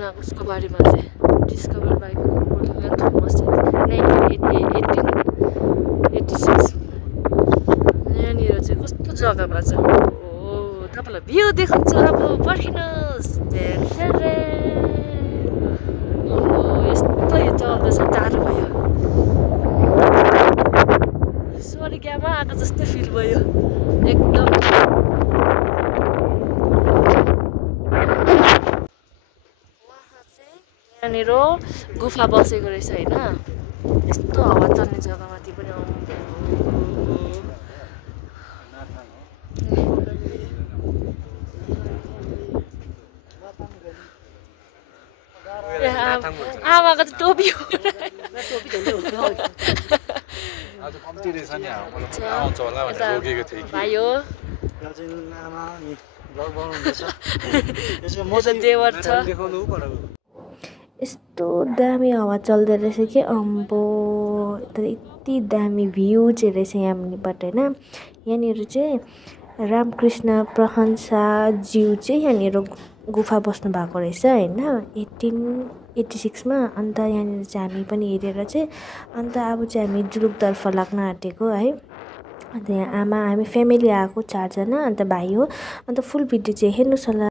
उनीहरूको उसको बारेमा चाहिँ डिस्कभर बाई कोलिन थोमस 1986 यहाँनिर चाहिँ कस्तो जग्गामा छ हो तपाईँलाई भ्यू देखाउँछु अब पर्खिनुहोस् यस्तो यो चल्दैछ टाढो भयो स्वर्गमा आएको जस्तो फिल भयो एकदम यहाँनिर गुफा बसेको रहेछ होइन यस्तो हावा चल्ने जग्गा माथि पनि आमाको त टोपी भाइ हो देवर छ यस्तो दामी हावा चल्दो रहेछ कि अम्बो तर यति दामी भ्यू चाहिँ रहेछ यहाँबाट होइन यहाँनिर चाहिँ रामकृष्ण प्रहंसज्यू चाहिँ यहाँनिर गुफा बस्नु भएको रहेछ होइन 1886 मा अन्त यहाँनिर चाहिँ हामी पनि हेरेर चाहिँ अन्त अब चाहिँ हामी जुलुकतर्फ लाग्न आँटेको है अन्त यहाँ आमा हामी फ्यामिली आएको 4 जना अन्त भाइ हो अन्त फुल भिडियो चाहिँ हेर्नुहोस् होला।